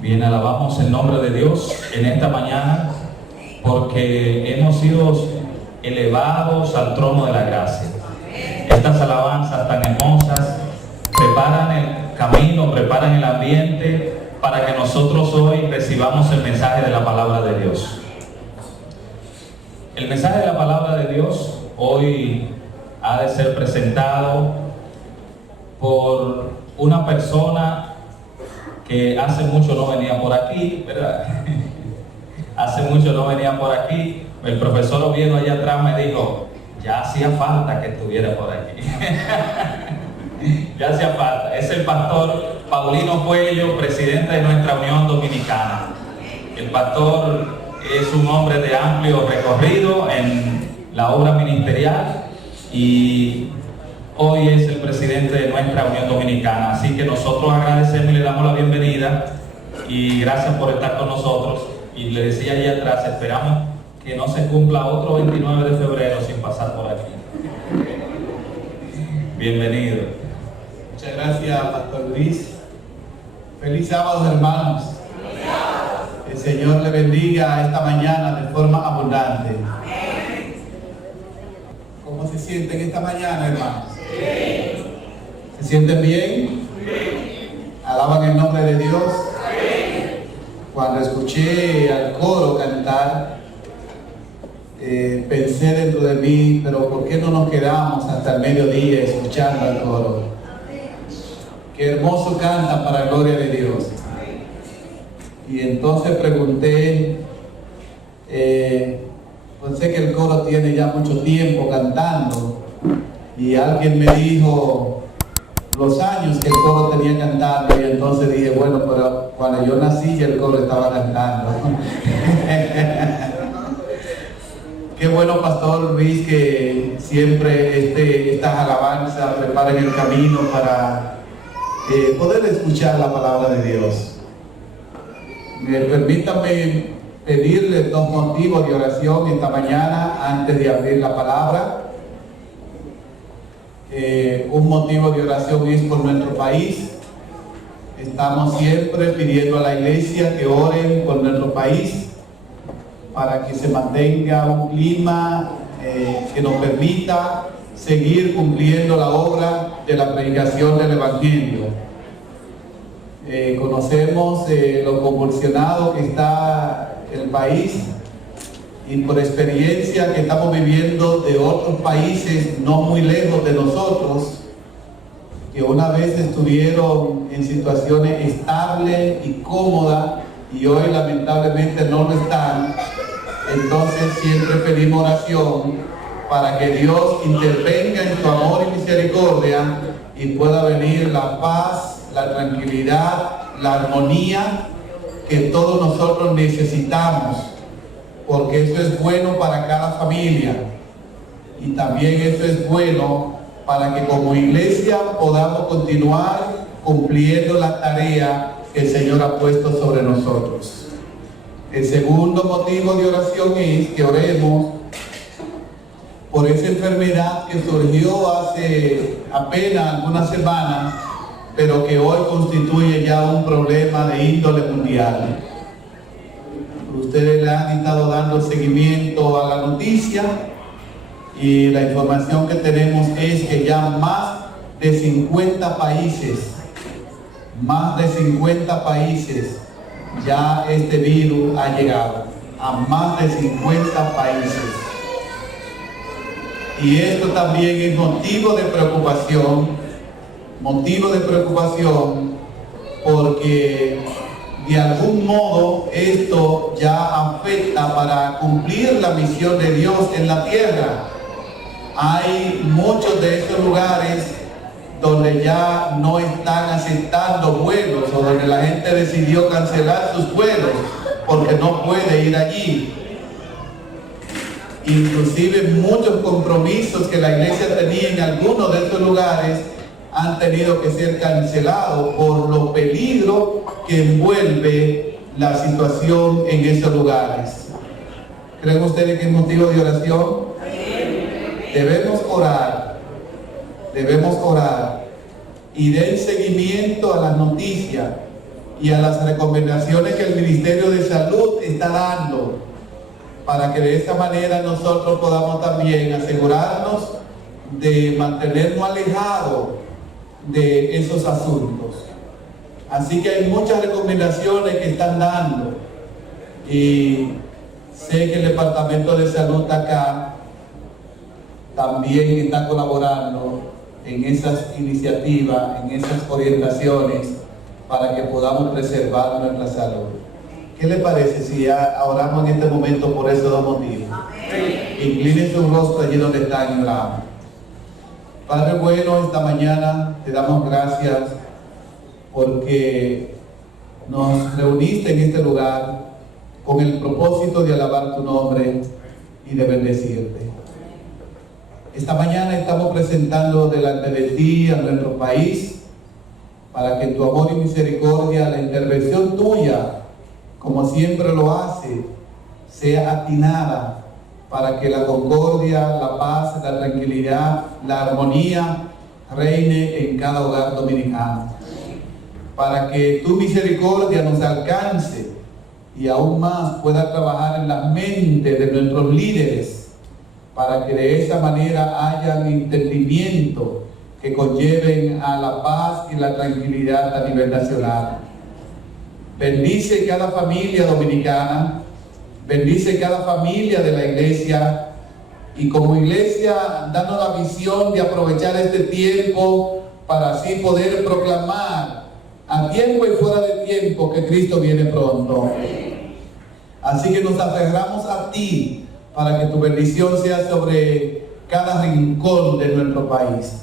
Bien, alabamos el nombre de Dios en esta mañana porque hemos sido elevados al trono de la gracia. Estas alabanzas tan hermosas preparan el camino, preparan el ambiente para que nosotros hoy recibamos el mensaje de la palabra de Dios. El mensaje de la palabra de Dios hoy ha de ser presentado por una persona que hace mucho no venía por aquí, ¿verdad? Hace mucho no venía por aquí. El profesor Oviedo allá atrás me dijo, ya hacía falta que estuviera por aquí. Ya hacía falta. Es el pastor Paulino Puello, presidente de nuestra Unión Dominicana. El pastor es un hombre de amplio recorrido en la obra ministerial y hoy es el presidente de nuestra Unión Dominicana. Así que nosotros agradecemos y le damos la bienvenida y gracias por estar con nosotros. Y le decía allá atrás, esperamos que no se cumpla otro 29 de febrero sin pasar por aquí. Bienvenido. Muchas gracias, Pastor Luis. Feliz sábado, hermanos. El Señor le bendiga esta mañana de forma abundante. ¿Cómo se sienten esta mañana, hermanos? ¿Se sienten bien? ¿Alaban el nombre de Dios? Cuando escuché al coro cantar, pensé dentro de mí, pero ¿por qué no nos quedamos hasta el mediodía escuchando al coro? Qué hermoso canta para la gloria de Dios. Y entonces pregunté, pues sé que el coro tiene ya mucho tiempo cantando, y alguien me dijo los años que el coro tenía cantando, y entonces dije, bueno, pero cuando yo nací ya el coro estaba cantando. Qué bueno, Pastor Luis, que siempre estas alabanzas preparen el camino para poder escuchar la palabra de Dios. Permítanme pedirle dos motivos de oración esta mañana antes de abrir la palabra. Un motivo de oración es por nuestro país. Estamos siempre pidiendo a la iglesia que oren por nuestro país para que se mantenga un clima que nos permita seguir cumpliendo la obra de la predicación del Evangelio. Conocemos lo convulsionado que está el país, y por experiencia que estamos viviendo de otros países no muy lejos de nosotros, que una vez estuvieron en situaciones estables y cómodas y hoy lamentablemente no lo están. Entonces siempre pedimos oración para que Dios intervenga en su amor y misericordia y pueda venir la paz, la tranquilidad, la armonía que todos nosotros necesitamos, porque eso es bueno para cada familia y también eso es bueno para que como iglesia podamos continuar cumpliendo la tarea que el Señor ha puesto sobre nosotros. El segundo motivo de oración es que oremos por esa enfermedad que surgió hace apenas algunas semanas, pero que hoy constituye ya un problema de índole mundial. Ustedes le han estado dando seguimiento a la noticia y la información que tenemos es que ya más de 50 países, ya este virus ha llegado a más de 50 países. Y esto también es motivo de preocupación, porque de algún modo esto ya afecta para cumplir la misión de Dios en la tierra. Hay muchos de estos lugares donde ya no están aceptando vuelos, o donde la gente decidió cancelar sus vuelos porque no puede ir allí. Inclusive muchos compromisos que la iglesia tenía en algunos de estos lugares han tenido que ser cancelados por los peligros que envuelve la situación en esos lugares. ¿Creen ustedes que es motivo de oración? Debemos orar y den seguimiento a las noticias y a las recomendaciones que el Ministerio de Salud está dando, para que de esta manera nosotros podamos también asegurarnos de mantenernos alejados de esos asuntos. Así que hay muchas recomendaciones que están dando y sé que el Departamento de Salud acá también está colaborando en esas iniciativas, en esas orientaciones para que podamos preservar nuestra salud. ¿Qué le parece si oramos en este momento por esos dos motivos? Incline su rostro allí donde está y oramos. Padre bueno, esta mañana te damos gracias porque nos reuniste en este lugar con el propósito de alabar tu nombre y de bendecirte. Esta mañana estamos presentando delante de ti a nuestro país para que tu amor y misericordia, la intervención tuya, como siempre lo hace, sea atinada para que la concordia, la paz, la tranquilidad, la armonía reine en cada hogar dominicano. Para que tu misericordia nos alcance y aún más pueda trabajar en la mente de nuestros líderes, para que de esa manera haya entendimiento que conlleven a la paz y la tranquilidad a nivel nacional. Bendice cada familia dominicana, bendice cada familia de la iglesia, y como iglesia danos la visión de aprovechar este tiempo para así poder proclamar a tiempo y fuera de tiempo que Cristo viene pronto. Así que nos aferramos a ti para que tu bendición sea sobre cada rincón de nuestro país.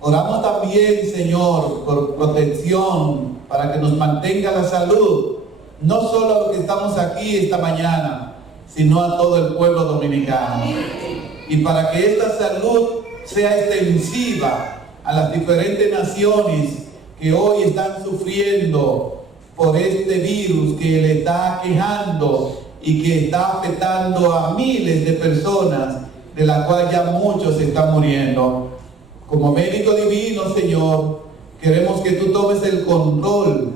Oramos también, Señor, por protección, para que nos mantenga la salud, no solo a los que estamos aquí esta mañana, sino a todo el pueblo dominicano. Y para que esta salud sea extensiva a las diferentes naciones que hoy están sufriendo por este virus que le está aquejando y que está afectando a miles de personas, de las cuales ya muchos están muriendo. Como médico divino, Señor, queremos que tú tomes el control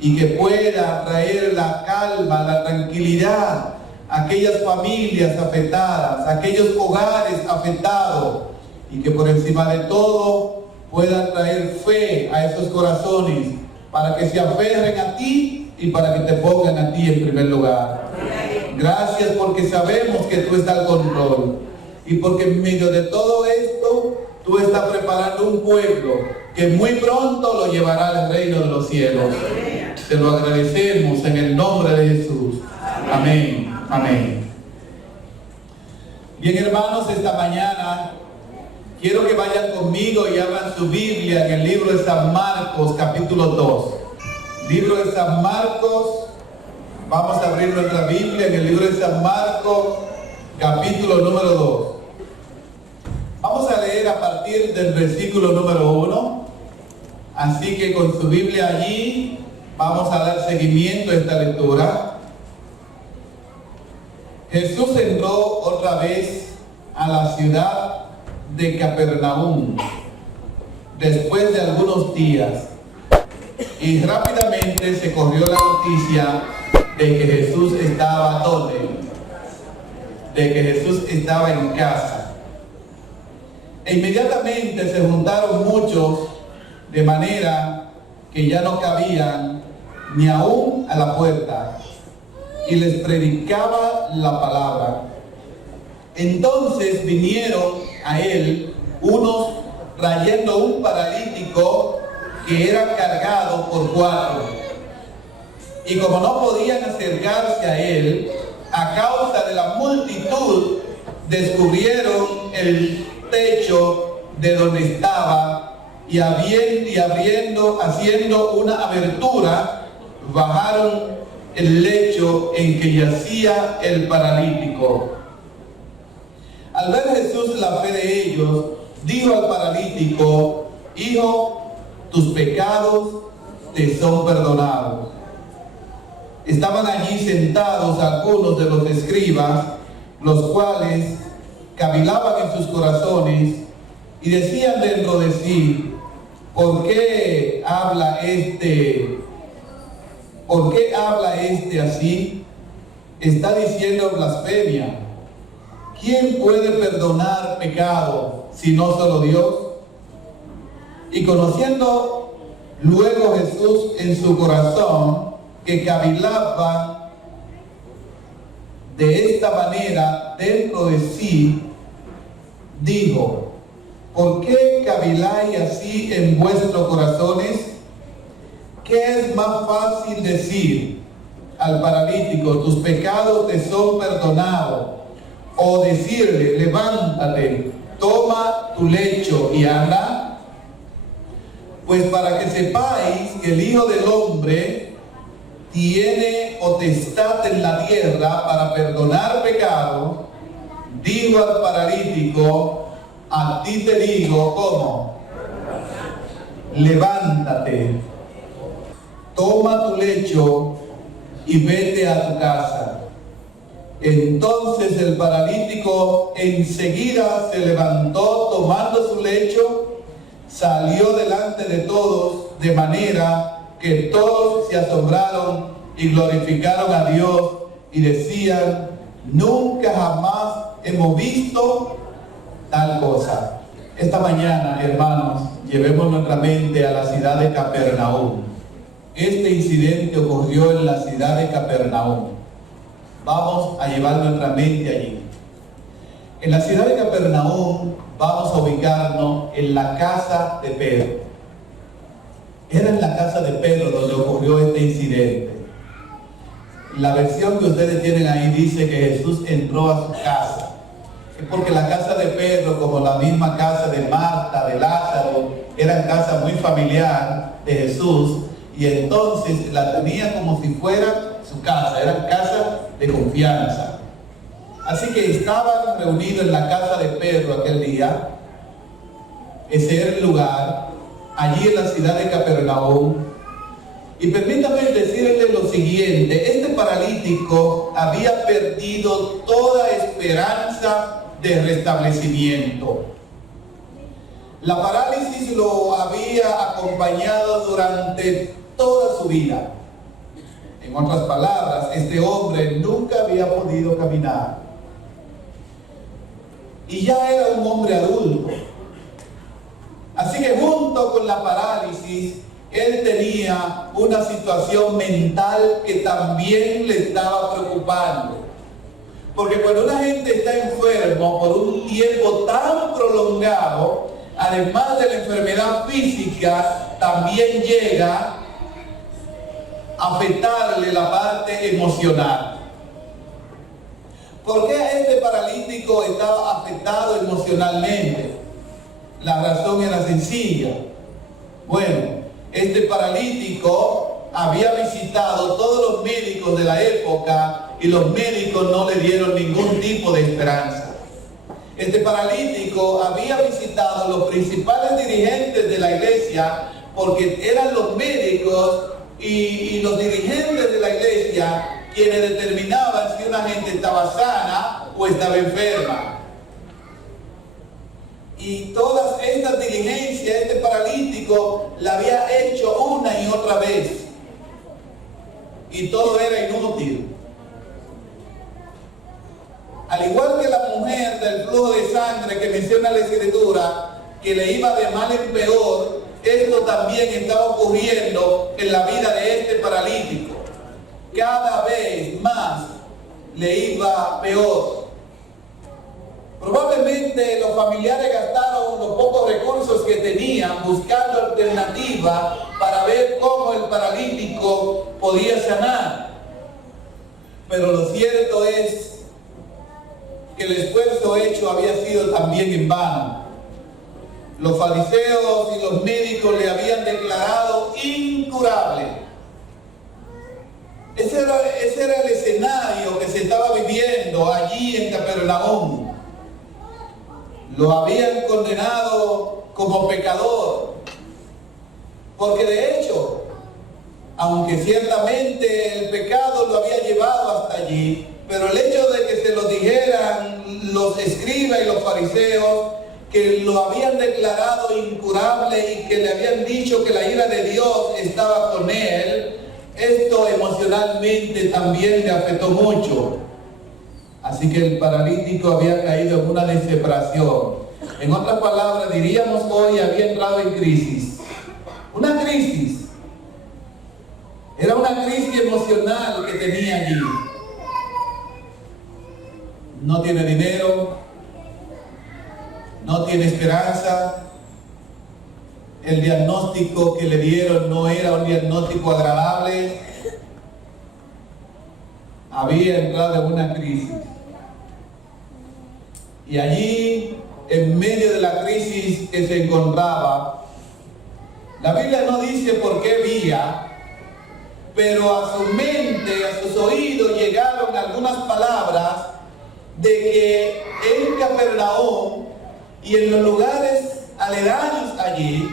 y que pueda traer la calma, la tranquilidad a aquellas familias afectadas, a aquellos hogares afectados, y que por encima de todo pueda traer fe a esos corazones para que se aferren a ti y para que te pongan a ti en primer lugar. Gracias porque sabemos que tú estás al control y porque en medio de todo esto tú estás preparando un pueblo que muy pronto lo llevará al reino de los cielos. Te lo agradecemos en el nombre de Jesús. Amén. Amén. Bien, hermanos, esta mañana quiero que vayan conmigo y abran su Biblia en el libro de San Marcos, capítulo 2. Libro de San Marcos, vamos a abrir nuestra Biblia en el libro de San Marcos, capítulo número 2. Vamos a leer a partir del versículo número 1. Así que con su Biblia allí vamos a dar seguimiento a esta lectura. Jesús entró otra vez a la ciudad de Capernaum después de algunos días, y rápidamente se corrió la noticia de que Jesús estaba donde, de que Jesús estaba en casa. E inmediatamente se juntaron muchos, de manera que ya no cabían ni aún a la puerta, y les predicaba la palabra. Entonces vinieron a él unos trayendo un paralítico que era cargado por 4. Y como no podían acercarse a él a causa de la multitud, descubrieron el techo de donde estaba, y haciendo una abertura, bajaron el lecho en que yacía el paralítico. Al ver Jesús la fe de ellos, dijo al paralítico: hijo, tus pecados te son perdonados. Estaban allí sentados algunos de los escribas, los cuales cavilaban en sus corazones y decían dentro de sí: ¿por qué habla este ¿Por qué habla este así? Está diciendo blasfemia. ¿Quién puede perdonar pecado si no solo Dios? Y conociendo luego Jesús en su corazón que cavilaba de esta manera dentro de sí, dijo: ¿por qué caviláis así en vuestros corazones? ¿Qué es más fácil decir al paralítico, tus pecados te son perdonados? O decirle, levántate, toma tu lecho y anda. Pues para que sepáis que el Hijo del Hombre tiene potestad en la tierra para perdonar pecados, dijo al paralítico: a ti te digo, ¿cómo? Levántate, toma tu lecho y vete a tu casa. Entonces el paralítico enseguida se levantó, tomando su lecho, salió delante de todos, de manera que todos se asombraron y glorificaron a Dios y decían: nunca jamás hemos visto tal cosa. Esta mañana, hermanos, llevemos nuestra mente a la ciudad de Capernaum. Este incidente ocurrió en la ciudad de Capernaum. Vamos a llevar nuestra mente allí. En la ciudad de Capernaum vamos a ubicarnos en la casa de Pedro. Era en la casa de Pedro donde ocurrió este incidente. La versión que ustedes tienen ahí dice que Jesús entró a su casa. Es porque la casa de Pedro, como la misma casa de Marta, de Lázaro, era casa muy familiar de Jesús, y entonces la tenía como si fuera su casa, era casa de confianza. Así que estaban reunidos en la casa de Pedro aquel día. Ese era el lugar, allí en la ciudad de Capernaum. Y permítame decirles lo siguiente: este paralítico había perdido toda esperanza de restablecimiento. La parálisis lo había acompañado durante toda su vida. En otras palabras, este hombre nunca había podido caminar. Y ya era un hombre adulto. Así que junto con la parálisis, él tenía una situación mental que también le estaba preocupando. Porque cuando una gente está enfermo por un tiempo tan prolongado, además de la enfermedad física, también llega a afectarle la parte emocional. ¿Por qué a este paralítico estaba afectado emocionalmente? La razón era sencilla. Bueno, este paralítico había visitado todos los médicos de la época y los médicos no le dieron ningún tipo de esperanza. Este paralítico había visitado los principales dirigentes de la iglesia, porque eran los médicos y los dirigentes de la iglesia quienes determinaban si una gente estaba sana o estaba enferma. Y todas estas diligencias este paralítico la había hecho una y otra vez, y todo era inútil. Al igual que la mujer del flujo de sangre que menciona la Escritura, que le iba de mal en peor, esto también estaba ocurriendo en la vida de este paralítico. Cada vez más le iba peor. Probablemente los familiares gastaron los pocos recursos que tenían buscando alternativas para ver cómo el paralítico podía sanar. Pero lo cierto es que el esfuerzo hecho había sido también en vano. Los fariseos y los médicos le habían declarado incurable. Ese era el escenario que se estaba viviendo allí en Capernaum. Lo habían condenado como pecador, porque de hecho, aunque ciertamente el pecado lo había llevado hasta allí, pero el hecho de que se lo dijeran los escribas y los fariseos, que lo habían declarado incurable y que le habían dicho que la ira de Dios estaba con él, esto emocionalmente también le afectó mucho. Así que el paralítico había caído en una desesperación. En otras palabras, diríamos hoy, había entrado en crisis. Una crisis. Era una crisis emocional que tenía allí. No tiene dinero, no tiene esperanza. El diagnóstico que le dieron no era un diagnóstico agradable. Había entrado en una crisis. Y allí, en medio de la crisis que se encontraba, la Biblia no dice por qué vía, pero a su mente, a sus oídos llegaron algunas palabras de que en Capernaum y en los lugares aledaños allí,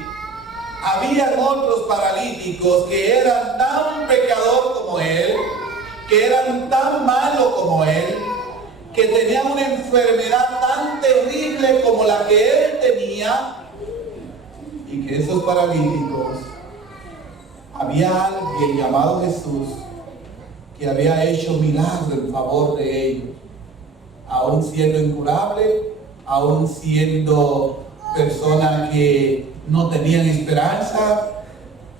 habían otros paralíticos que eran tan pecadores como él, que eran tan malos como él, que tenían una enfermedad tan terrible como la que él tenía, y que esos paralíticos, había alguien llamado Jesús que había hecho milagro en favor de ellos, aún siendo incurable, aún siendo personas que no tenían esperanza,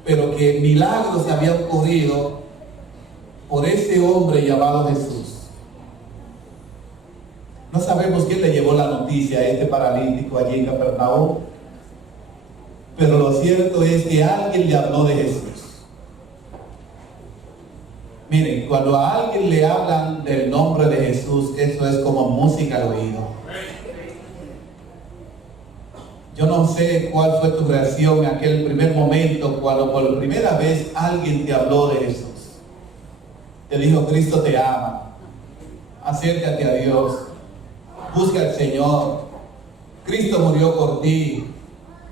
pero que milagros se habían ocurrido por ese hombre llamado Jesús. No sabemos quién le llevó la noticia a este paralítico allí en Capernaum, pero lo cierto es que alguien le habló de Jesús. Miren, cuando a alguien le hablan del nombre de Jesús, eso es como música al oído. Yo no sé cuál fue tu reacción en aquel primer momento cuando por primera vez alguien te habló de Jesús. Te dijo, Cristo te ama, acércate a Dios, busca al Señor, Cristo murió por ti,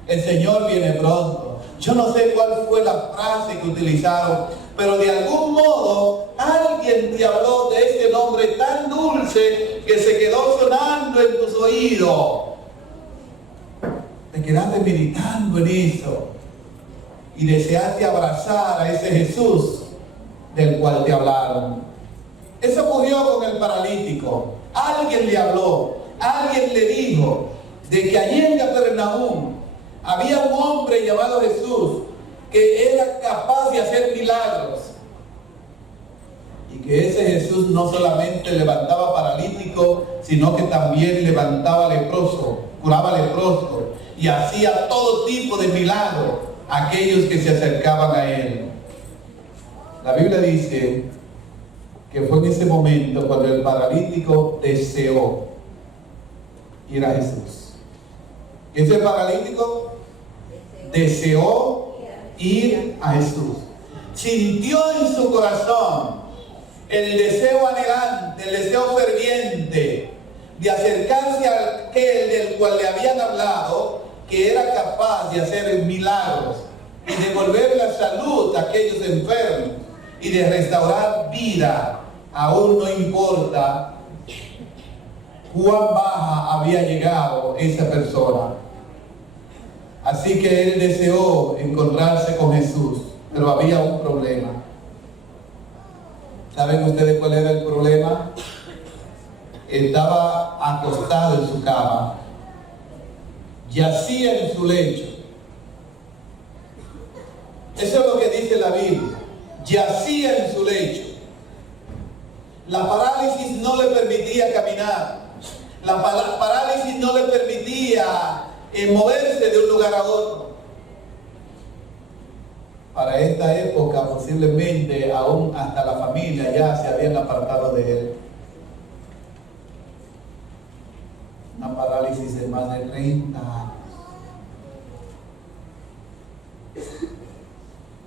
el Señor viene pronto. Yo no sé cuál fue la frase que utilizaron, pero de algún modo alguien te habló de este nombre tan dulce que se quedó sonando en tus oídos. Te quedaste meditando en eso y deseaste abrazar a ese Jesús del cual te hablaron. Eso ocurrió con el paralítico. Alguien le habló, alguien le dijo de que allí en Capernaum había un hombre llamado Jesús que era capaz de hacer milagros. Y que ese Jesús no solamente levantaba paralítico, sino que también levantaba leproso, curaba leproso y hacía todo tipo de milagros a aquellos que se acercaban a él. La Biblia dice que fue en ese momento cuando el paralítico deseó ir a Jesús. Ese paralítico deseó ir a Jesús. Sintió en su corazón el deseo anhelante, el deseo ferviente de acercarse a aquel del cual le habían hablado, que era capaz de hacer milagros y devolver la salud a aquellos enfermos y de restaurar vida. Aún no importa cuán baja había llegado esa persona. Así que él deseó encontrarse con Jesús, pero había un problema. ¿Saben ustedes cuál era el problema? Estaba acostado en su cama, yacía en su lecho. Eso es lo que dice la Biblia. Yacía en su lecho. La parálisis no le permitía caminar. La parálisis no le permitía moverse de un lugar a otro. Para esta época posiblemente aún hasta la familia ya se habían apartado de él. Una parálisis de más de 30 años.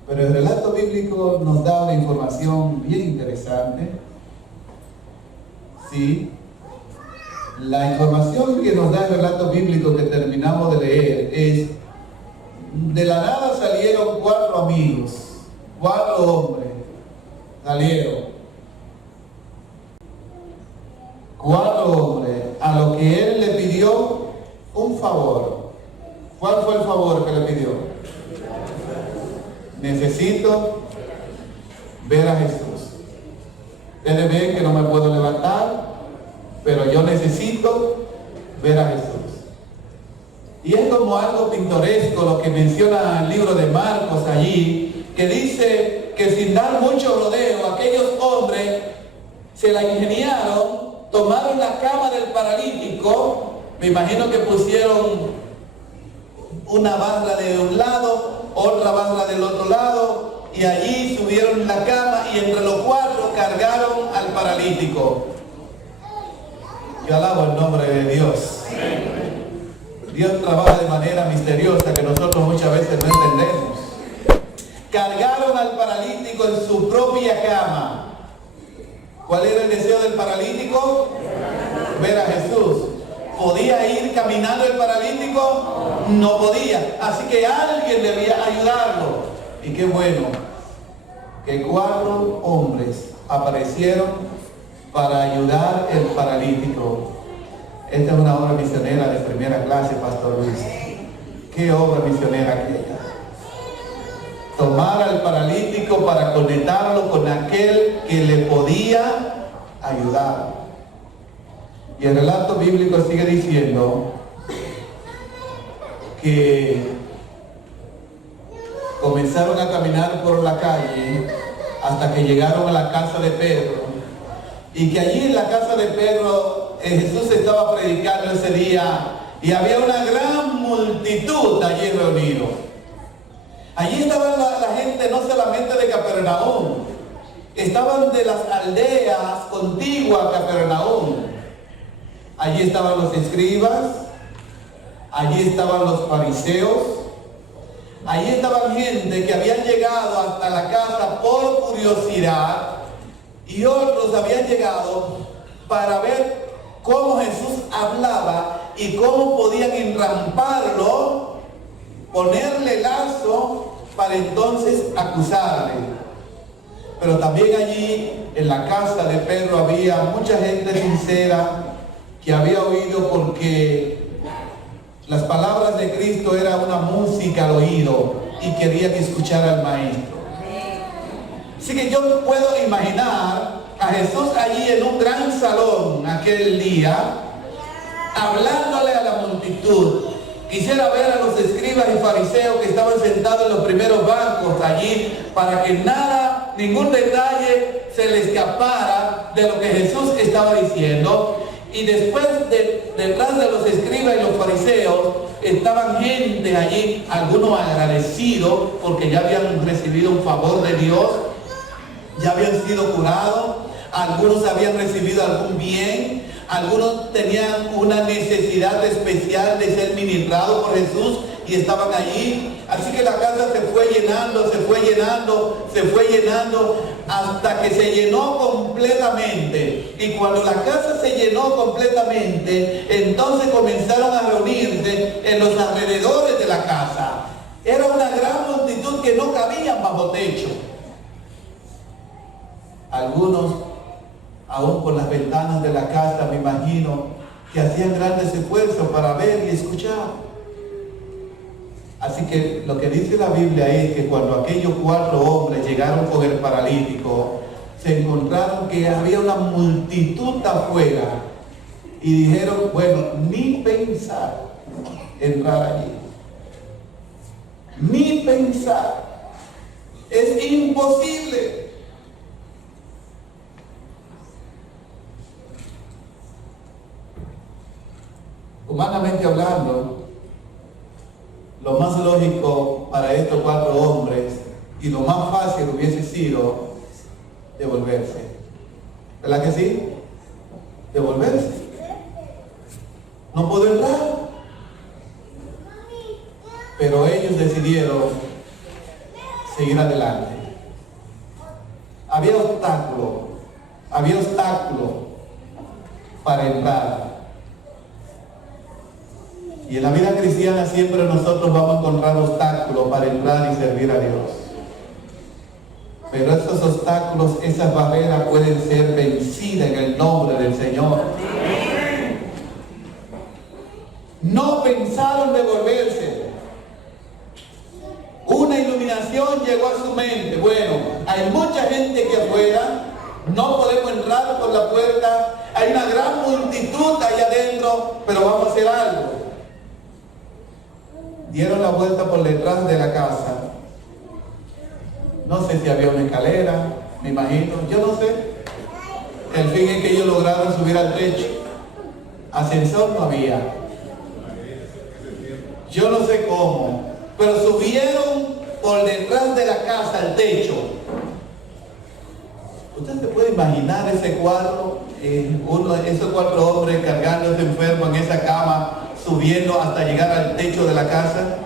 Pero el relato bíblico nos da una información bien interesante. Sí. La información que nos da el relato bíblico que terminamos de leer es: de la nada salieron 4 amigos, 4 hombres salieron. 4 hombres a lo que él le pidió un favor. ¿Cuál fue el favor que le pidió? Necesito ver a Jesús. Ustedes ven que no me puedo levantar, pero yo necesito ver a Jesús. Y es como algo pintoresco lo que menciona el libro de Marcos allí, que dice que sin dar mucho rodeo, aquellos hombres se la ingeniaron, tomaron la cama del paralítico, me imagino que pusieron una barra de un lado, otra barra del otro lado, y allí subieron la cama y entre los cuatro cargaron al paralítico. Yo alabo el nombre de Dios. Dios trabaja de manera misteriosa que nosotros muchas veces no entendemos. Cargaron al paralítico en su propia cama. ¿Cuál era el deseo del paralítico? Ver a Jesús. ¿Podía ir caminando el paralítico? No podía. Así que alguien debía ayudarlo. Y qué bueno que 4 hombres aparecieron para ayudar al paralítico. Esta es una obra misionera de primera clase, Pastor Luis. ¿Qué obra misionera aquella? Tomar al paralítico para conectarlo con aquel que le podía ayudar. Y el relato bíblico sigue diciendo que comenzaron a caminar por la calle hasta que llegaron a la casa de Pedro, y que allí en la casa de Pedro Jesús estaba predicando ese día y había una gran multitud allí reunido. Allí estaba la gente no solamente de Capernaum, estaban de las aldeas contiguas a Capernaum. Allí estaban los escribas, allí estaban los fariseos, allí estaban gente que habían llegado hasta la casa por curiosidad, y otros habían llegado para ver cómo Jesús hablaba y cómo podían enramparlo, ponerle lazo para entonces acusarle. Pero también allí en la casa de Pedro había mucha gente sincera que había oído, porque las palabras de Cristo eran una música al oído y querían escuchar al Maestro. Así que yo puedo imaginar a Jesús allí en un gran salón aquel día, hablándole a la multitud. Quisiera ver a los escribas y fariseos que estaban sentados en los primeros bancos allí, para que nada, ningún detalle se le escapara de lo que Jesús estaba diciendo. Y después, detrás de los escribas y los fariseos, estaban gente allí, algunos agradecidos porque ya habían recibido un favor de Dios, ya habían sido curados, algunos habían recibido algún bien, algunos tenían una necesidad especial de ser ministrados por Jesús y estaban allí. Así que la casa se fue llenando, se fue llenando, se fue llenando, hasta que se llenó completamente. Y cuando la casa se llenó completamente, entonces comenzaron a reunirse en los alrededores de la casa. Era una gran multitud que no cabían bajo techo. Algunos, aún por las ventanas de la casa, me imagino, que hacían grandes esfuerzos para ver y escuchar. Así que lo que dice la Biblia es que cuando aquellos 4 hombres llegaron con el paralítico, se encontraron que había una multitud afuera y dijeron, bueno, ni pensar entrar allí. Ni pensar. Es imposible. Humanamente hablando, lo más lógico para estos 4 hombres y lo más fácil hubiese sido devolverse. ¿Verdad que sí? Devolverse. No puedo entrar. Pero ellos decidieron seguir adelante. Había obstáculo para entrar. Y en la vida cristiana siempre nosotros vamos a encontrar obstáculos para entrar y servir a Dios. Pero esos obstáculos, esas barreras pueden ser vencidas en el nombre del Señor. No pensaron devolverse. Una iluminación imaginación llegó a su mente? Bueno, hay mucha gente que afuera, no podemos entrar por la puerta, hay una gran multitud allá adentro, pero vamos a hacer algo. Dieron la vuelta por detrás de la casa. No sé si había una escalera, me imagino, yo no sé. El fin es que ellos lograron subir al techo. Ascensor no había. Yo no sé cómo, pero subieron por detrás de la casa al techo. ¿Usted se puede imaginar ese cuadro? Esos 4 hombres cargando a ese enfermo en esa cama, subiendo hasta llegar al techo de la casa.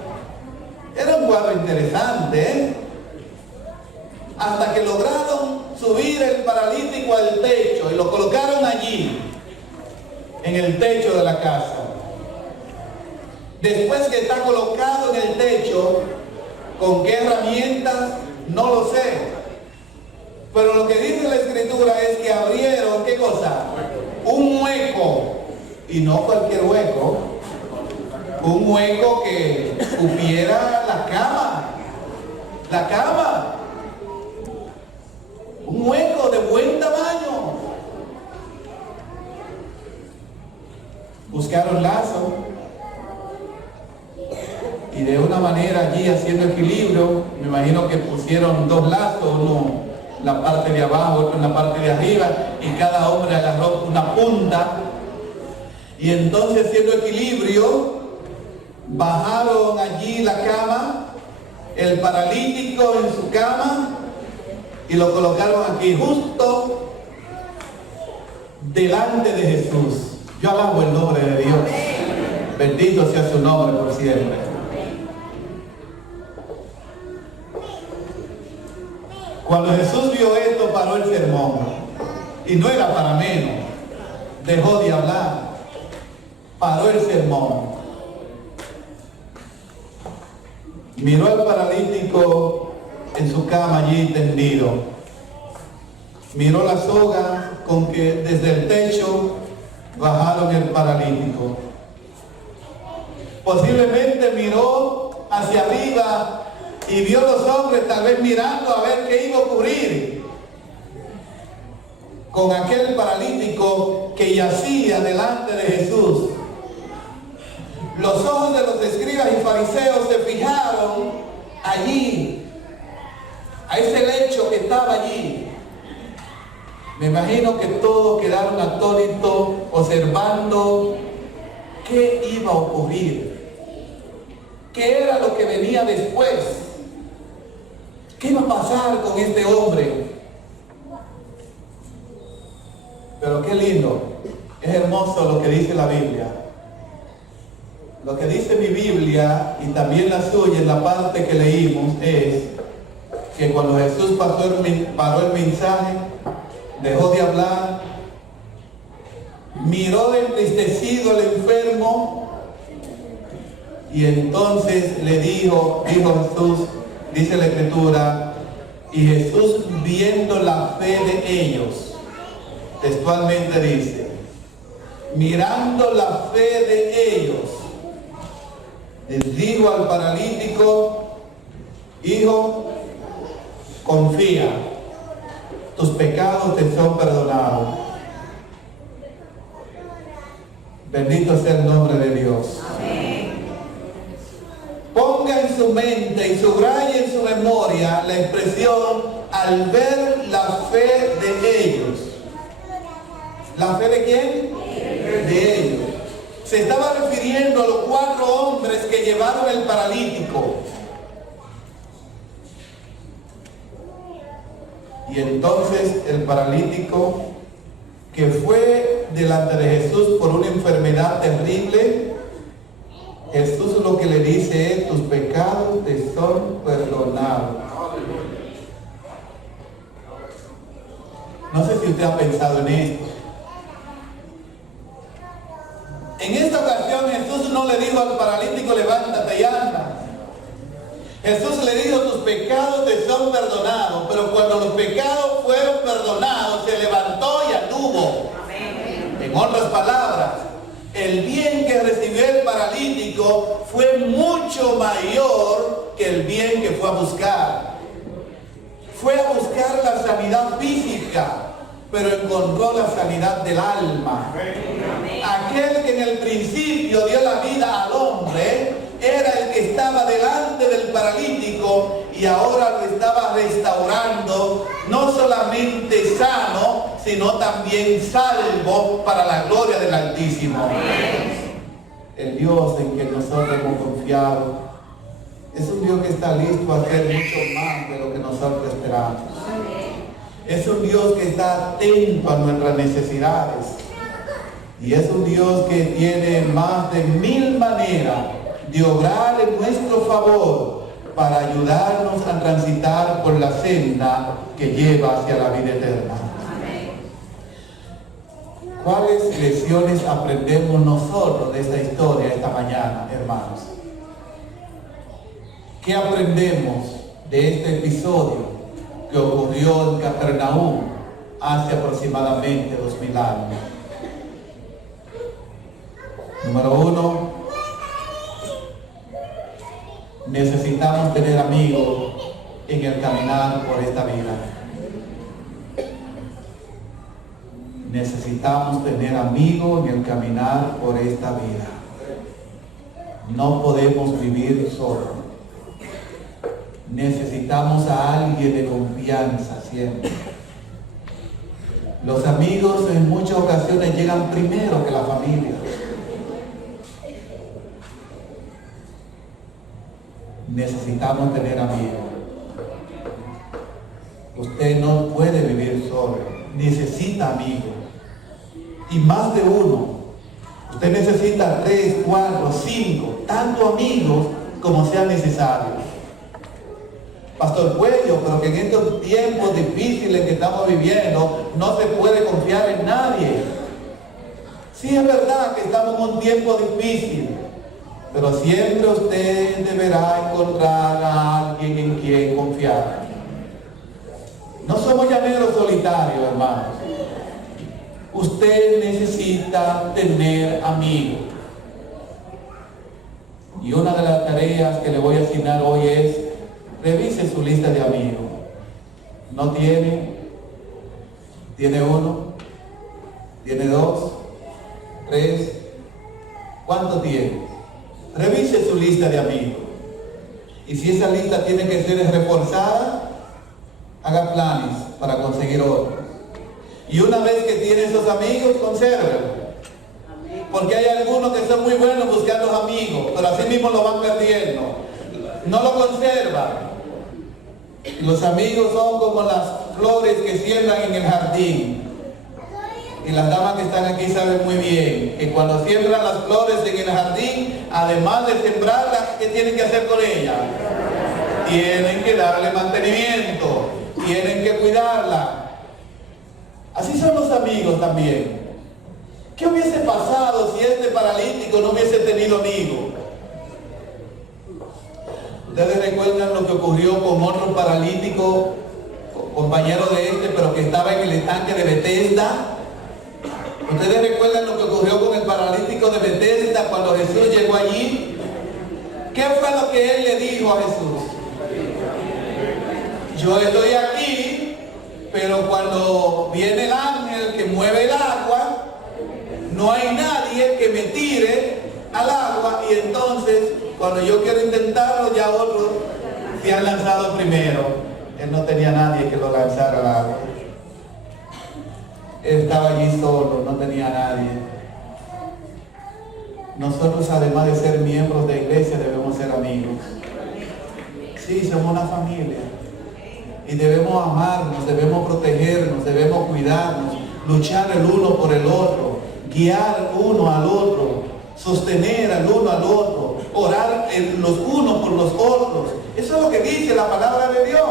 Era un cuadro interesante, ¿eh? Hasta que lograron subir el paralítico al techo y lo colocaron allí, en el techo de la casa. Después que está colocado en el techo, ¿con qué herramientas? No lo sé. Pero lo que dice la Escritura es que abrieron, ¿qué cosa? Un hueco. Y no cualquier hueco. Un hueco que cupiera la cama. La cama. Un hueco de buen tamaño. Buscaron lazo. Y de una manera allí haciendo equilibrio, me imagino que pusieron 2 lazos, uno en la parte de abajo, otro en la parte de arriba, y cada hombre agarró una punta. Y entonces haciendo equilibrio, bajaron allí la cama, el paralítico en su cama, y lo colocaron aquí justo delante de Jesús. Yo alabo el nombre de Dios. Bendito sea su nombre por siempre. Cuando Jesús vio esto, paró el sermón. Y no era para menos. Dejó de hablar. Paró el sermón. Miró al paralítico en su cama allí tendido. Miró la soga con que desde el techo bajaron el paralítico. Posiblemente miró hacia arriba y vio los hombres tal vez mirando a ver qué iba a ocurrir con aquel paralítico que yacía delante de Jesús. Los ojos de los escribas y fariseos se fijaron allí, a ese lecho que estaba allí. Me imagino que todos quedaron atónitos observando qué iba a ocurrir, qué era lo que venía después. ¿Qué iba a pasar con este hombre? Pero qué lindo, es hermoso lo que dice la Biblia. Lo que dice mi Biblia y también la suya en la parte que leímos es que cuando Jesús paró el mensaje, dejó de hablar, miró entristecido al enfermo y entonces le dijo Jesús, dice la Escritura, y Jesús viendo la fe de ellos, textualmente dice, mirando la fe de ellos, les dijo al paralítico, hijo, confía, tus pecados te son perdonados. Bendito sea el nombre de Dios. Amén. Ponga en su mente y subraye en su memoria la expresión al ver la fe de ellos. ¿La fe de quién? De ellos. Se estaba refiriendo a los 4 hombres que llevaron el paralítico. Y entonces el paralítico, que fue delante de Jesús por una enfermedad terrible, Jesús lo que le dice es, tus pecados te son perdonados. No sé si usted ha pensado en esto. En esta ocasión Jesús no le dijo al paralítico, levántate y anda. Jesús le dijo, tus pecados te son perdonados. Pero cuando los pecados fueron perdonados, se levantó y anduvo. En otras palabras, el bien que recibió el paralítico fue mucho mayor que el bien que fue a buscar. Fue a buscar la sanidad física, pero encontró la sanidad del alma. Aquel que en el principio dio la vida al hombre era el que estaba delante del paralítico y ahora lo estaba restaurando, no solamente sano, sino también salvo para la gloria del Altísimo. El Dios en que nosotros hemos confiado es un Dios que está listo a hacer mucho más de lo que nosotros esperamos. Es un Dios que está atento a nuestras necesidades. Y es un Dios que tiene más de 1000 maneras de obrar en nuestro favor para ayudarnos a transitar por la senda que lleva hacia la vida eterna. ¿Cuáles lecciones aprendemos nosotros de esta historia esta mañana, hermanos? ¿Qué aprendemos de este episodio que ocurrió en Capernaum hace aproximadamente 2000 años? Número 1, necesitamos tener amigos en el caminar por esta vida. Necesitamos tener amigos en el caminar por esta vida. No podemos vivir solos. Necesitamos a alguien de confianza siempre. Los amigos en muchas ocasiones llegan primero que la familia. Necesitamos tener amigos. Usted no puede vivir solo. Necesita amigos. Y más de uno. Usted necesita 3, 4, 5, tanto amigos como sean necesarios. Pastor Cuello, pero que en estos tiempos difíciles que estamos viviendo no se puede confiar en nadie. Sí, es verdad que estamos en un tiempo difícil, pero siempre usted deberá encontrar a alguien en quien confiar. No somos llaneros solitarios, hermanos. Usted necesita tener amigos. Y una de las tareas que le voy a asignar hoy es: revise su lista de amigos. ¿No tiene? ¿Tiene 1? ¿Tiene 2? ¿3? ¿Cuánto tiene? Revise su lista de amigos. Y si esa lista tiene que ser reforzada, haga planes para conseguir otros. Y una vez que tiene esos amigos, consérvenlos. Porque hay algunos que son muy buenos buscando amigos, pero así mismo lo van perdiendo. No lo conservan. Y los amigos son como las flores que siembran en el jardín. Y las damas que están aquí saben muy bien que cuando siembran las flores en el jardín, además de sembrarlas, ¿qué tienen que hacer con ellas? Tienen que darle mantenimiento, tienen que cuidarla. Así son los amigos también. ¿Qué hubiese pasado si este paralítico no hubiese tenido amigos? Ustedes recuerdan lo que ocurrió con otro paralítico, compañero de este, pero que estaba en el estanque de Betesda. Ustedes recuerdan lo que ocurrió con el paralítico de Betesda cuando Jesús llegó allí. ¿Qué fue lo que él le dijo a Jesús? Yo estoy aquí, pero cuando viene el ángel que mueve el agua, no hay nadie que me tire al agua, y entonces cuando yo quiero intentarlo, ya otros se han lanzado primero. Él no tenía nadie que lo lanzara al agua. Él estaba allí solo, no tenía nadie. Nosotros, además de ser miembros de iglesia, debemos ser amigos. Sí, somos una familia. Y debemos amarnos, debemos protegernos, debemos cuidarnos, luchar el uno por el otro, guiar uno al otro, sostener al uno al otro, orar los unos por los otros. Eso es lo que dice la palabra de Dios.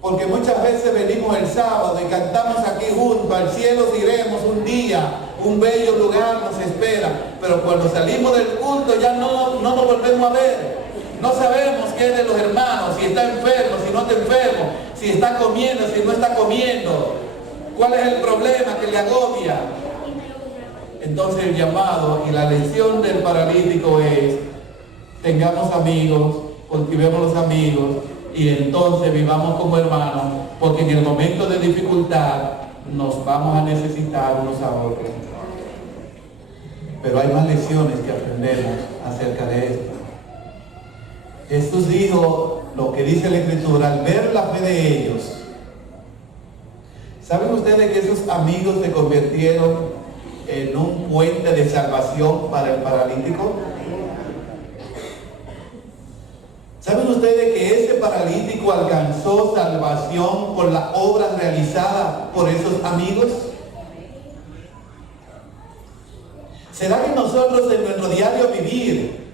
Porque muchas veces venimos el sábado y cantamos aquí juntos: al cielo iremos un día, un bello lugar nos espera. Pero cuando salimos del culto ya no nos volvemos a ver. No sabemos qué es de los hermanos, si está enfermo, si no está enfermo, si está comiendo, si no está comiendo, cuál es el problema que le agobia. Entonces el llamado y la lección del paralítico es: tengamos amigos, cultivemos los amigos y entonces vivamos como hermanos, porque en el momento de dificultad nos vamos a necesitar unos a otros. Pero hay más lecciones que aprendemos acerca de esto. Jesús dijo lo que dice la Escritura, al ver la fe de ellos. ¿Saben ustedes que esos amigos se convirtieron en un puente de salvación para el paralítico? ¿Saben ustedes que ese paralítico alcanzó salvación por la obra realizada por esos amigos? ¿Será que nosotros en nuestro diario vivir,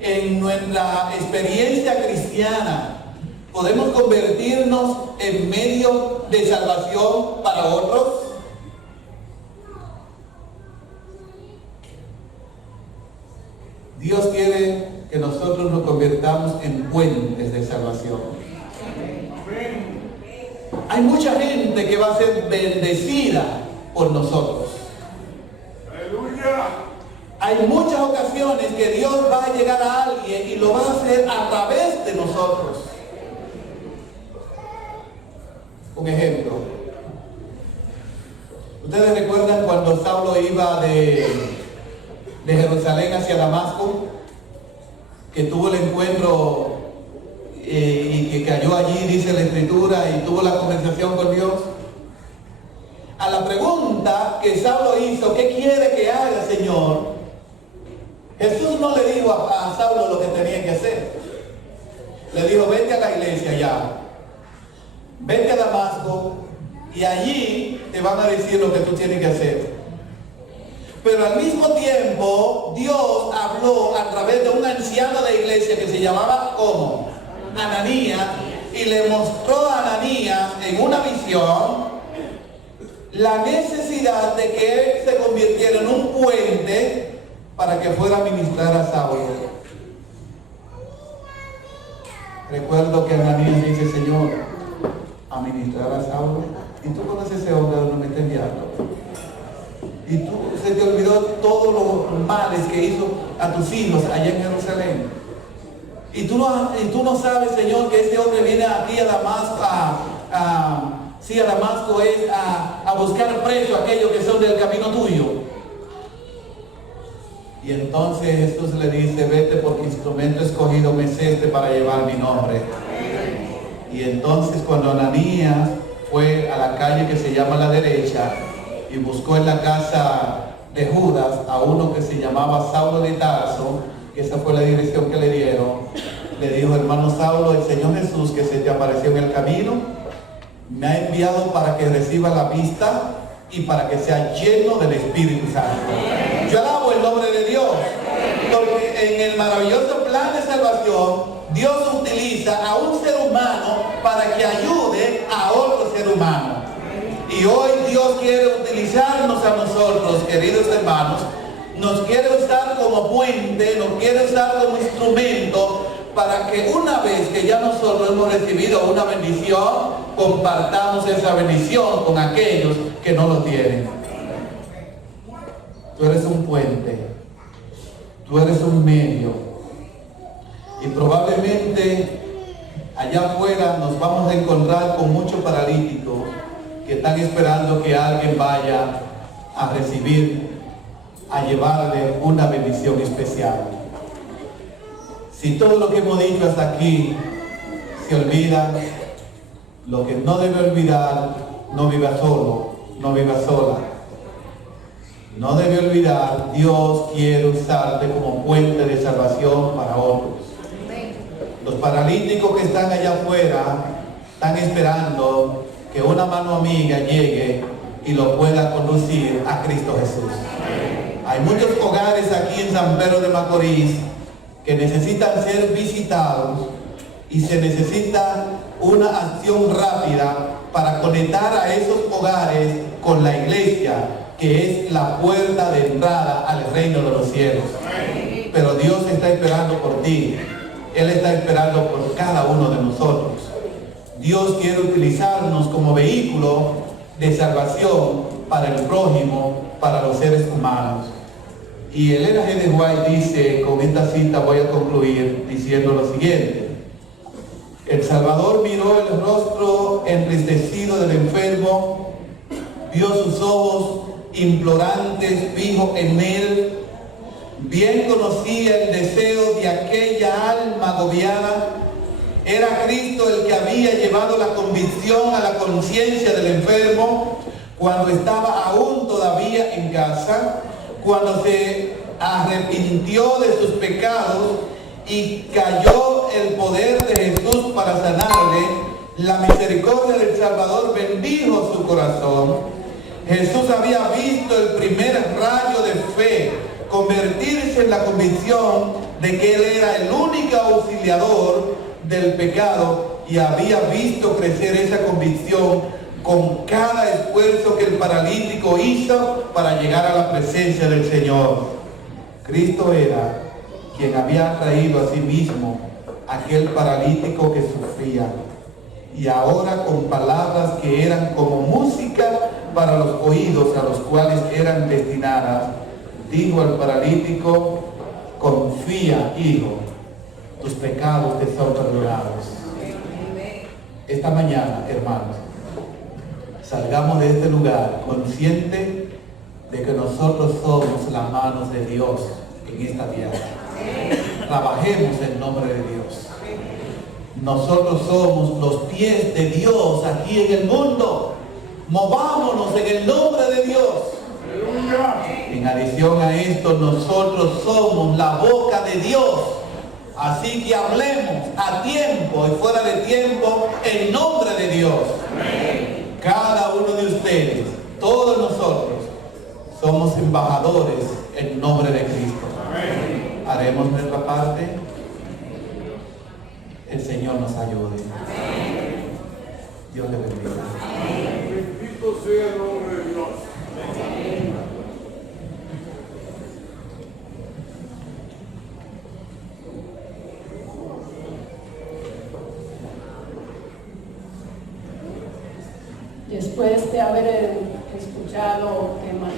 en nuestra experiencia cristiana, podemos convertirnos en medio de salvación para otros? Dios quiere que nosotros nos convirtamos en puentes de salvación. Hay mucha gente que va a ser bendecida por nosotros. Hay muchas ocasiones que Dios va a llegar a alguien y lo va a hacer a través de nosotros. Un ejemplo. ¿Ustedes recuerdan cuando Saulo iba de Jerusalén hacia Damasco? Que tuvo el encuentro y que cayó allí, dice la Escritura, y tuvo la conversación con Dios. A la pregunta que Saulo hizo, ¿qué quiere que haga, Señor? Jesús no le dijo a Saulo lo que tenía que hacer. Le dijo, vete a la iglesia ya, vete a Damasco y allí te van a decir lo que tú tienes que hacer. Pero al mismo tiempo Dios habló a través de un anciano de iglesia que se llamaba ¿cómo? Ananías, y le mostró a Ananías en una visión la necesidad de que él se convirtiera en un puente para que fuera a ministrar a Saulo. Recuerdo que Ananías dice, Señor, a ministrar a Saulo. ¿Y tú conoces ese hombre donde me está enviando? Y tú se te olvidó todos los males que hizo a tus hijos allá en Jerusalén. Y tú no sabes, Señor, que ese hombre viene aquí a Damasco, a Damasco es a buscar preso a aquellos que son del camino tuyo. Y entonces Jesús le dice, vete porque instrumento escogido me es este para llevar mi nombre. Y entonces cuando Ananías fue a la calle que se llama La Derecha y buscó en la casa de Judas a uno que se llamaba Saulo de Tarso, que esa fue la dirección que le dieron, le dijo, hermano Saulo, el Señor Jesús que se te apareció en el camino, me ha enviado para que reciba la vista y para que sea lleno del Espíritu Santo. Yo alabo el nombre de Dios, porque en el maravilloso plan de salvación, Dios utiliza a un ser humano para que ayude a otro ser humano. Y hoy Dios quiere utilizarnos a nosotros, queridos hermanos, nos quiere usar como puente, nos quiere usar como instrumento para que una vez que ya nosotros hemos recibido una bendición, compartamos esa bendición con aquellos que no lo tienen. Tú eres un puente, tú eres un medio, y probablemente allá afuera nos vamos a encontrar con muchos paralíticos que están esperando que alguien vaya a recibir, a llevarle una bendición especial. Si todo lo que hemos dicho hasta aquí se olvida, lo que no debe olvidar, no viva solo, no viva sola. No debe olvidar, Dios quiere usarte como puente de salvación para otros. Los paralíticos que están allá afuera están esperando que una mano amiga llegue y lo pueda conducir a Cristo Jesús. Hay muchos hogares aquí en San Pedro de Macorís que necesitan ser visitados y se necesita una acción rápida para conectar a esos hogares con la iglesia, que es la puerta de entrada al reino de los cielos. Pero Dios está esperando por ti. Él está esperando por cada uno de nosotros. Dios quiere utilizarnos como vehículo de salvación para el prójimo, para los seres humanos. Y Elena G. de White dice, con esta cita voy a concluir diciendo lo siguiente: el Salvador miró el rostro entristecido del enfermo, vio sus ojos implorantes fijos en él, bien conocía el deseo de aquella alma agobiada. Era Cristo el que había llevado la convicción a la conciencia del enfermo cuando estaba aún todavía en casa, cuando se arrepintió de sus pecados y cayó el poder de Jesús para sanarle. La misericordia del Salvador bendijo su corazón. Jesús había visto el primer rayo de fe convertirse en la convicción de que Él era el único auxiliador del pecado, y había visto crecer esa convicción con cada esfuerzo que el paralítico hizo para llegar a la presencia del Señor. Cristo era quien había traído a sí mismo aquel paralítico que sufría, y ahora con palabras que eran como música para los oídos a los cuales eran destinadas, dijo al paralítico: confía, hijo, tus pecados te son perdonados. Esta mañana, hermanos, salgamos de este lugar consciente de que nosotros somos las manos de Dios en esta tierra. Trabajemos en nombre de Dios. Nosotros somos los pies de Dios aquí en el mundo. Movámonos en el nombre de Dios. En adición a esto, nosotros somos la boca de Dios. Así que hablemos a tiempo y fuera de tiempo en nombre de Dios. Cada uno de ustedes, todos nosotros, somos embajadores en nombre de Cristo. Haremos nuestra parte. El Señor nos ayude. Dios le bendiga. Bendito sea el nombre de Dios. Después de haber escuchado temas